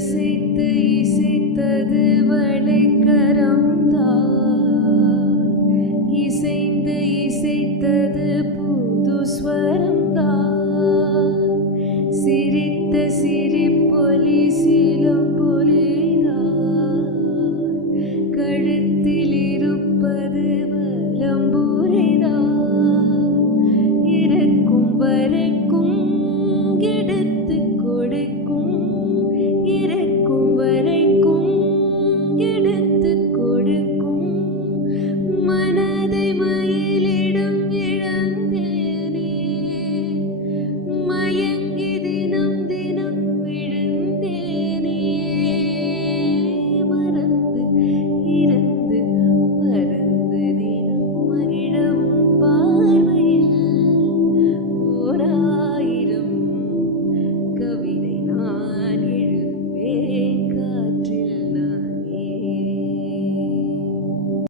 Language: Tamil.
அசைத்து இசைத்தது வளைக்கரம்தான், இசைந்து இசைத்தது புது ஸ்வரம்தான், சிரித்த சிரிப்பொலி சிலம்பொலிதான், கழுத்தில் இருப்பது வலம்புரிதான், இறக்கும் வரைக்கும் எடுத்து கொடுக்கும், இறக்கும் வரைக்கும் எடுத்து கொடுக்கும், மனதை மயிலிடம் இழந்தேனே, மயங்கி தினம் தினம் விழுந்தேனே, மறந்து இறந்து மறந்து தினம் மகிழவும் பார்வையில் ஓராயிரம் கவிதை நான்